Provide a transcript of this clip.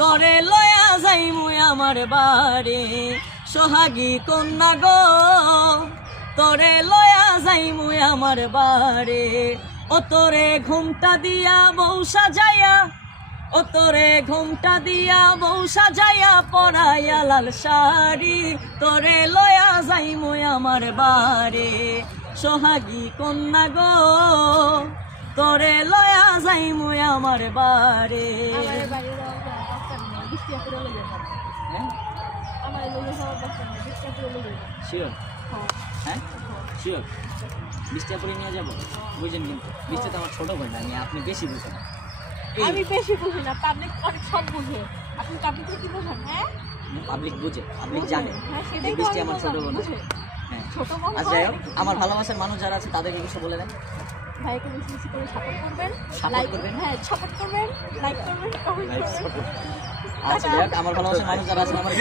তোরে লয়া যাইমু আমার বাড়ি সোহাগী কন্যা গো তোরে লয়া যাইমু আমার বাড়ি ও তোরে ঘুমটা দিয়া বউ সাজাইয়া ও তোরে ঘুমটা দিয়া বউ সাজাইয়া পরাইয়া লাল শাড়ি তোরে লয়া যাইমু আমার বাড়ি সোহাগী কন্যা গো তোরে লয়া যাইমু আমার বাড়ি। শিওর? হ্যাঁ শিওর, বৃষ্টিয়াপুরে নিয়ে যাবো। বুঝেন কিন্তু বৃষ্টি তো আমার ছোট ভাই না, আপনি বেশি বুঝেন। আমি বেশি বুঝি না, পাবলিক অনেক সব বুঝে। আপনি পাবলিক কি বুঝেন? হ্যাঁ পাবলিক বুঝে, পাবলিক জানে বৃষ্টি আমার ছোট বোন। হ্যাঁ ছোট বোন। আচ্ছা যাই হোক, আমার ভালোবাসার মানুষ যারা আছে তাদেরকে কিছু বলে দেন। ভাইকে বেশি বেশি করে সাপোর্ট করবেন, সাপোর্ট করবেন। হ্যাঁ সাপোর্ট করবেন, লাইক করবেন, কমেন্ট করবেন। আচ্ছা যাই হোক, আমার ভালোবাসার মানুষ যারা আছে আমার